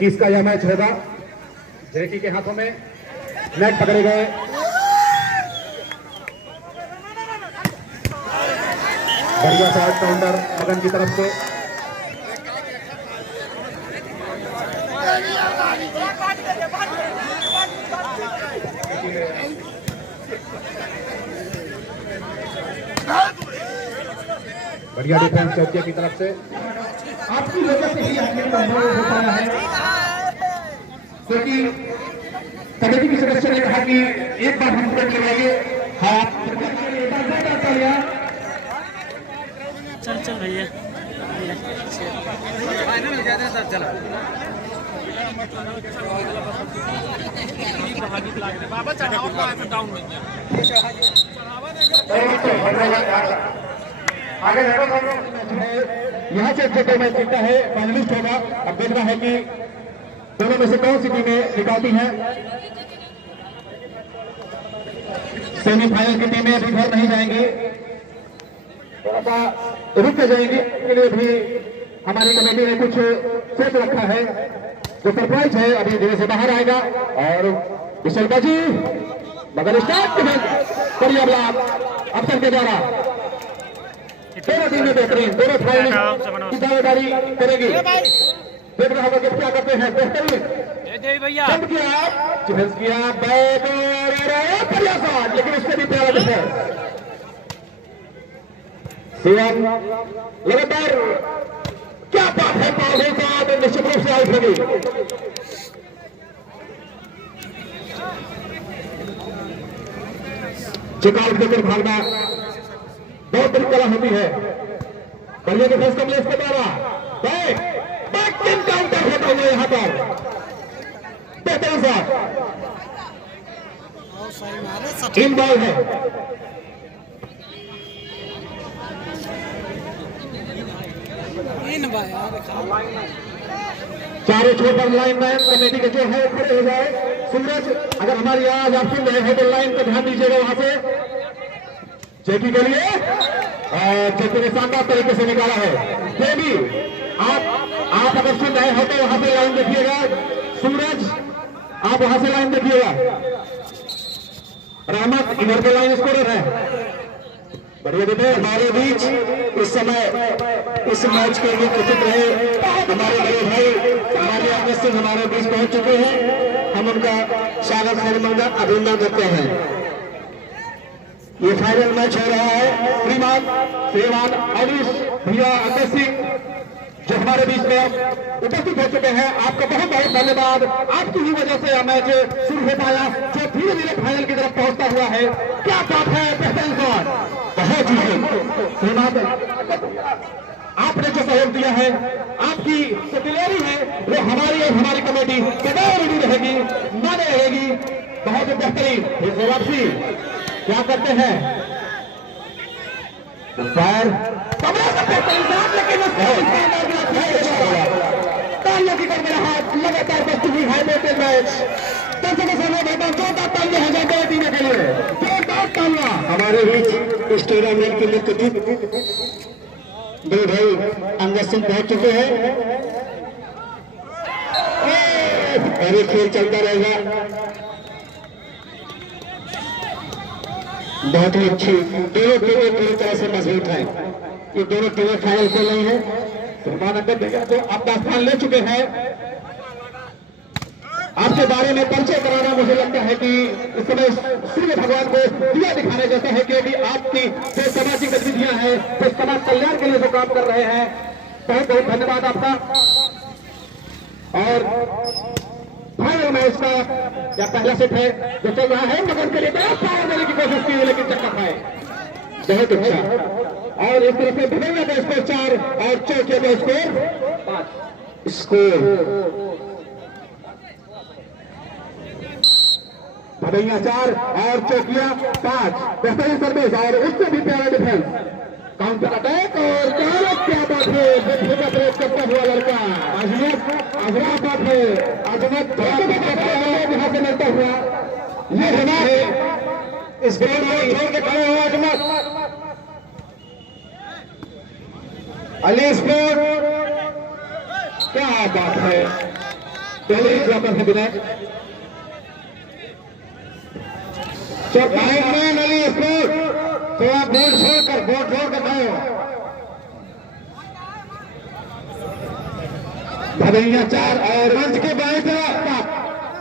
21 का यह मैच होगा। जेटी के हाथों में नेट पकड़े गए। बढ़िया शॉट काउंटर मगन की तरफ से। बढ़िया डिफेंस चौकिया की तरफ से। आपकी वजह से ही आगे संभव हो पाया है, क्योंकि कमेटी के सदस्य ने कहा कि एक बार हम तक लगाइए। हाँ, चल चल भैया फाइनल क्या था सर। चला बाबा चढ़ावा डाउन हो गया। आगे यहाँ से जो मैच जीतता है फाइनलिस्ट होगा। अब देखना है कि दोनों में से कौन सी टीमें निकालती हैं। सेमीफाइनल की टीमें अभी घर नहीं जाएंगी, थोड़ा सा रुक के जाएंगी। इसके लिए भी हमारी कमेटी ने कुछ सोच रखा है, जो सरप्राइज है अभी धीरे से बाहर आएगा। और विशलका जी मगर स्टार्ट के बाद बढ़िया ब्लॉक अफसर के द्वारा दोनों टीमें बेहतरीन, दोनों फाइनल की दावेदारी करेगी। देख रहा होगा कि क्या करते हैं। बेहतरीन भैया किया बढ़िया शॉट, लेकिन उससे भी प्यारा डिफेंस। शिवम लगातार क्या बात है, पावर का तो निश्चित रूप से आउट होगी। चुकाव देकर भागना बहुत बड़ी कला होती है। बढ़िया डिफेंस कमलेश के द्वारा बैक काउंटर होता हुआ यहाँ पर बेहतरीन शॉट। इन बॉल है। चारों छोर पर लाइन मैन कमेटी के जो है खड़े हो जाए। सूरज, अगर हमारी आवाज आप सुन रहे हैं तो लाइन पर ध्यान दीजिएगा। वहां से जेटी के लिए जेटी ने शानदार तरीके से निकाला है। देवी आप अगर सुन रहे हो तो वहां से लाइन देखिएगा। सूरज, आप वहां से लाइन देखिएगा। रहमत इधर के लाइन स्कोरर है। बढ़िया डिफेंस हमारे बीच इस समय इस मैच के लिए उचित रहे हमारे बड़े भाई हमारे आगे से हमारे बीच पहुंच चुके हैं। हम उनका स्वागत अभिनंदन करते हैं। ये फाइनल मैच हो रहा है। श्रीमान अनिश भैया अजय सिंह जो हमारे बीच में उपस्थित हो चुके हैं, आपका बहुत बहुत धन्यवाद। आपकी ही वजह से यह मैच शुरू हो पाया, जो धीरे धीरे फाइनल की तरफ पहुंचता हुआ है। क्या बात है, बेहतरीन शॉट, बहुत ही श्रीमान आपने जो सहयोग दिया है, आपकी जो दिलेरी है, वो हमारी और हमारी कमेटी सदैव रेडी रहेगी, माने रहेगी। बहुत ही बेहतरीन वापसी क्या करते हैं तालियों की कर रहा है। लगातार बचती हुई हाईलाइटेड मैच दर्शकों के सामने बेहतर जोरदार तालियां हैं दोनों टीमों के लिए। जोरदार तालियां हमारे बीच इस टूर्नामेंट के लिए दो भाई अंगद सिंह पहुंच चुके हैं और ये खेल चलता रहेगा। बहुत ही अच्छी दोनों टीमें पूरी तरह से मजबूत हैं। ये दोनों टीमें फाइनल खेल रही हैं। तो अपना स्थान ले चुके हैं। आपके बारे में परिचय कराना मुझे लगता है कि इस समय सूर्य भगवान को दिया दिखाने जैसा है, क्योंकि आपकी जो सामाजिक गतिविधियां हैं, जो समाज कल्याण के लिए जो काम कर रहे हैं, बहुत बहुत धन्यवाद आपका। और फाइनल मैच का या पहला सेट है जो चल रहा है, मगर के लिए पावर देने की कोशिश की, लेकिन चक्का खाए। बहुत अच्छा। और इस तरफ से भदैया का स्कोर 4 और चौकिया का स्कोर 5 स्कोर। भदैया 4 और चौकिया 5। बेहतरीन सर्विस और उससे भी प्यारा डिफेंस, काउंटर अटैक और क्या बात है, देखने का प्रयोग करता हुआ लड़का अजमत बात है। अजमत यहाँ से मिलता हुआ ये है इस गेम में खेल के खड़े हुए अजमत अली स्पोर्ट। क्या बात है, पहले ही ड्रॉपर है विनय। लाइनमैन अली स्कोर, थोड़ा बोर्ड छोड़कर खाओ। भदैया 4 और मंच के बाएं तरफ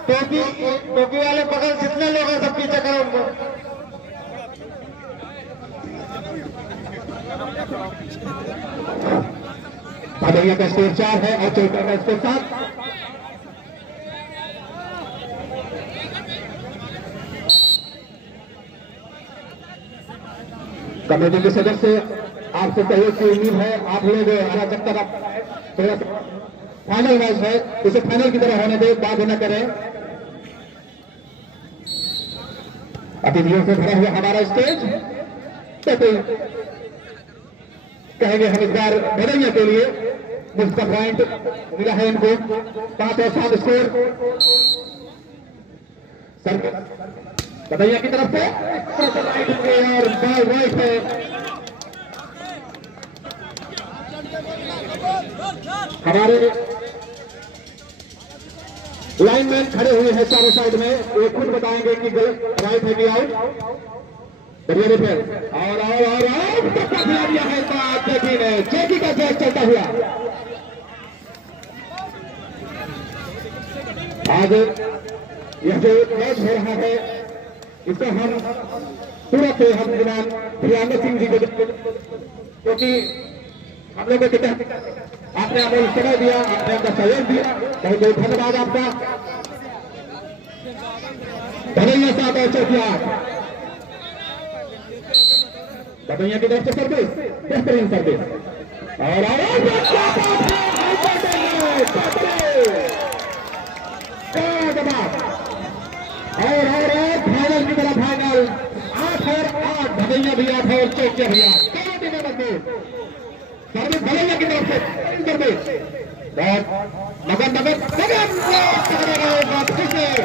टोपी वाले बगल जितने लोग हैं सब पीछे करो उनको। भदैया का स्कोर 4 है और चौका का स्कोर 7। कमेटी के सदस्य आपसे सहयोग की उम्मीद है। आप लोग अराजकता का थोड़ा फाइनल मैच है, इसे फाइनल की तरह होने दे, बात न करें। अतिथियों से भरा हुआ हमारा स्टेज, तो कहेंगे हम इस बार भदैया के लिए मुफ्त पॉइंट मिला है इनको 5 और 7 स्कोर भदैया की तरफ से और बॉल राइट है। हमारे लाइनमैन खड़े हुए हैं चारों साइड में, वो खुद बताएंगे कि गलत राइट है कि आउट। बढ़िया रिपेयर और खिला दिया है चौकी ने, चौकी का जैक चलता हुआ। आज यह जो मैच हो रहा है इसको हम पूरा से हम जनाब प्रियांका सिंह जी को, क्योंकि हम लोगों के तहत आपने हमें समय दिया, आपने अपना सहयोग दिया, बहुत बहुत धन्यवाद आपका। भदैया 7 और चौकी 8। भदैया की तरफ से सर्विस, बेहतरीन सर्विस और फाइनल की तरफ फाइनल 8 और 8। भदैया भी 8 और चौकिया भी 8। सर्विस भदैया की तरफ से सर्विस नगन क्या बात है।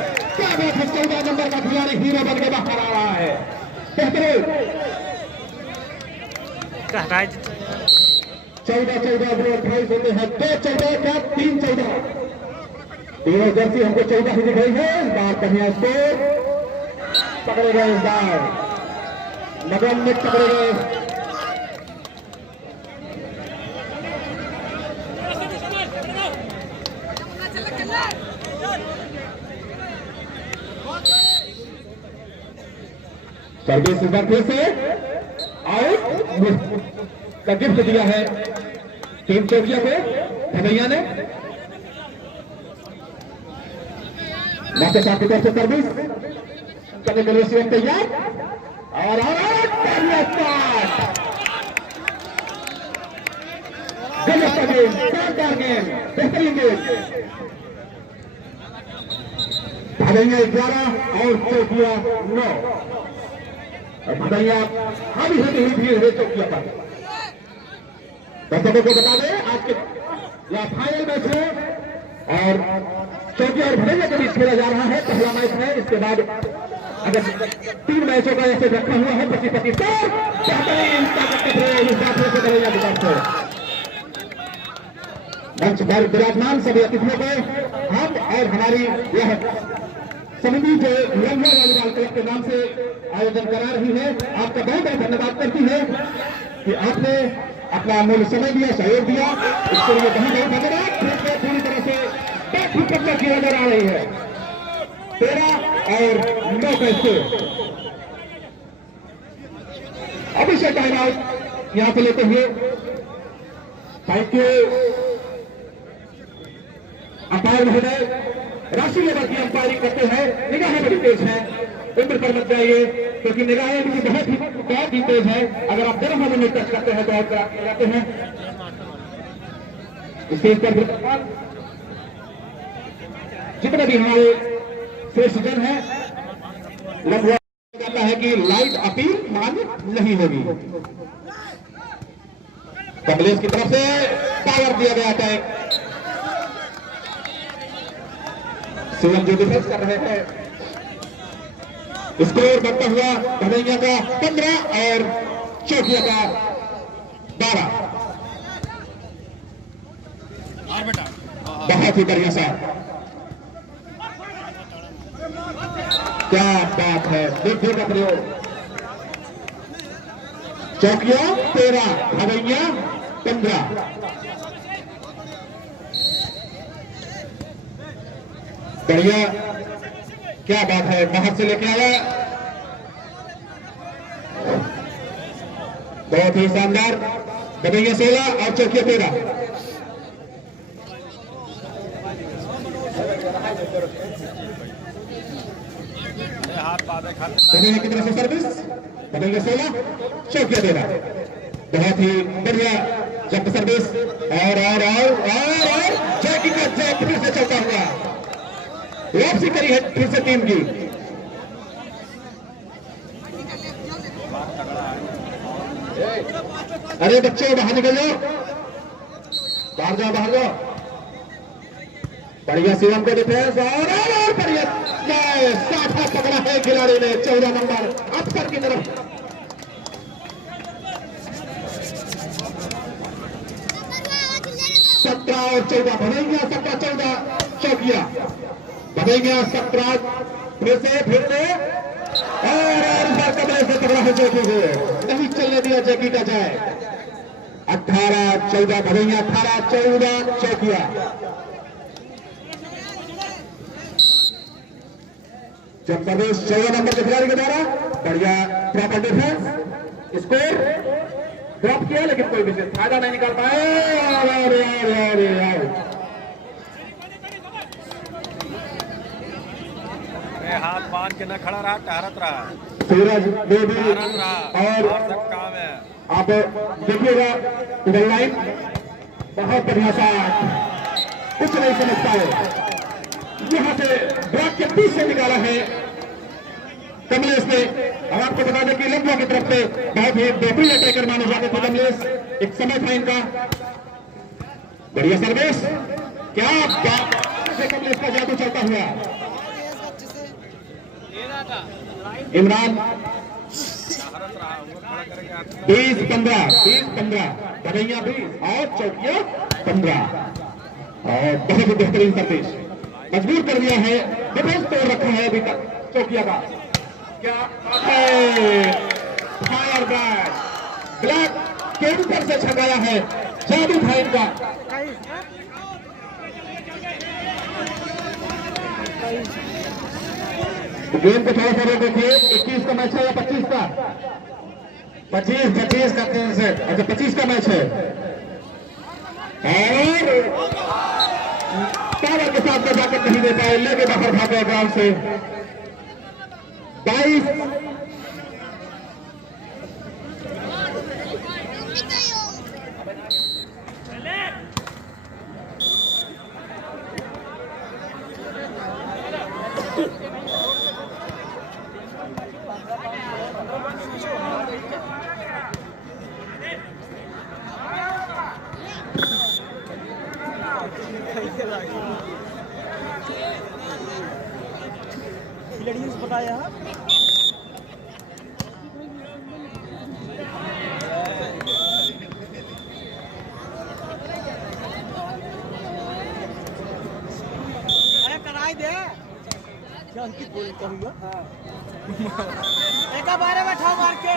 14 नंबर का खिलाड़ी हीरो बन के बाहर आ रहा है, बेहतरीन 14-14 जो 28 होते हैं, 2-14 क्या 3-14 तीनों जर्सी हमको 14 ही दिख रही है। इस बार कन्या स्कोर पकड़े गए, इस बार नगन में पकड़े गए। सर्विस इस बार फिर से आउट का गिफ्ट दिया है टीम चौकिया को भदैया ने। मौके साथ की तरफ से सर्विस करने के लिए स्वयं तैयार और गेम, बेहतरीन गेम। भदैया 11 और चौकिया 9। भदैया हावी होती हुई भीड़ है चौकिया पर। दर्शकों को बता दें आज के यह फाइनल मैच है और चौकिया और भदैया के बीच खेला जा रहा है पहला मैच है। इसके बाद अगर 3 मैचों का ऐसे रखा हुआ है 25-25 बेहतरीन भदैया की तरफ से। मंच पर विराजमान सभी अतिथियों को हम और हमारी यह समिति जो लंबा वॉलीबॉल क्लब के नाम से आयोजन करा रही है, आपका बहुत बहुत धन्यवाद करती है कि आपने अपना अमूल्य समय दिया, सहयोग दिया, इसके लिए बहुत बहुत धन्यवाद। पूरी तरह से बैकफुट कब्जा की नजर आ रही है 13 और 9 का स्कोर। अभिषेक टाइम आउट यहां से लेते हुए थैंक यू अंपायर महोदय। राष्ट्रीय लेवल की अंपायरिंग करते हैं, निगाहें बड़ी तेज है, उम्र पर मत जाइए क्योंकि निगाहें बहुत ही तेज है। अगर आप 12 मिनट टच करते हैं तो आप जाते हैं स्टेज पर। जितने भी हमारे श्रेष्ठ जन है लगभग जाता है कि लाइट अपील मान्य नहीं होगी। कमलेश की तरफ से पावर दिया गया था, शिवम जो डिफेंस कर रहे हैं। स्कोर बनता हुआ भदैया का 15 और चौकिया का 12। बहुत ही बढ़िया सा क्या बात है, बुद्धि का प्रयोग। चौकिया 13, भगैया 15। बढ़िया, क्या बात है, बाहर से लेके आया, बहुत ही शानदार। भगैया 16 और चौकिया 13। भगैया की तरफ से सर्विस, भगैया 16 चौकिया 13। बहुत ही बढ़िया जंप सर्विस। और जैकी का जैक फिर से चलता हुआ वापसी करी है फिर से टीम की। अरे बच्चे बाहर निकल जाओ, बाहर जाओ, बाहर जाओ। बढ़िया सीएम को डिफेंस और बढ़िया साफा पकड़ा है खिलाड़ी ने 14 नंबर अफसर की तरफ। सत्रह और 14 बनेगा, 17-14 चौकिया बनेगा, 17 फिर से और इस बार कमरे से पकड़ा है जैकी को, नहीं चलने दिया जैकी का जाए। 18-14 बनेगा, 18-14 चौकिया। जब प्रवेश 14 नंबर के खिलाड़ी के द्वारा बढ़िया प्रॉपर डिफेंस, स्कोर ड्रॉप किया लेकिन कोई विशेष फायदा नहीं निकाल पाए। हाथ बांध के न खड़ा रहा, टहरत रहा, सूरज बेबी और काम है। आप देखिएगा इधर लाइन, बहुत बढ़िया शॉट, कुछ नहीं समझ पाए। यहां से ब्लॉक के बीच से निकाला है कमलेश ने। और आपको बता दें कि लंबा की तरफ से बहुत ही बेहतरीन अटैकर माने जाते थे कमलेश, एक समय था इनका। बढ़िया सर्विस, क्या बात है, कमलेश का जादू चलता हुआ। इमरान 20-15 बढ़िया 20 और चौकिया 15 और बहुत ही बेहतरीन सर्विस, मजबूर कर दिया है, डिफेंस तोड़ रखा है अभी तक चौकिया का। क्या है, फायर बैक ब्लैक के ऊपर से छकाया है, जादू था इनका। गेम को थोड़ा सा रोक देखिए, 21 का मैच है या 25 का? 25 का 3 सेट, अच्छा 25 का मैच है। और पावर के साथ में जाकर नहीं दे पाए, लेके बाहर भागे ग्राउंड से। 22 बताया कराई दे क्या अंकित बोल कहूँगा। एक बारे में ठा मार के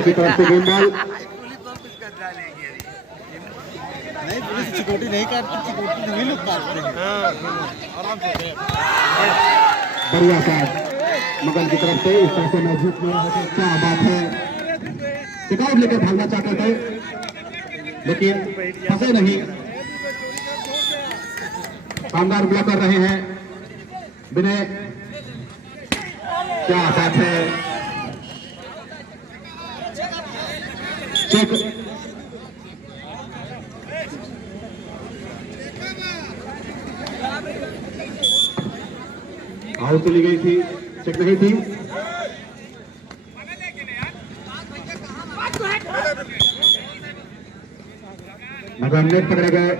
की तरफ से गेंद बॉल, नहीं पुलिस चिकोटी नहीं काटती, चिकोटी नहीं लोग काटते हैं। बढ़िया शॉट मगन की तरफ से, इस तरह से मैच जीत लिया है। क्या बात है, टिकआउट लेकर भागना चाहते थे लेकिन फंसे नहीं। शानदार ब्लॉक कर रहे हैं विनय क्या बात है, चेक आउट चली गई थी, चेक नहीं थी। मगर नेट पकड़े गए।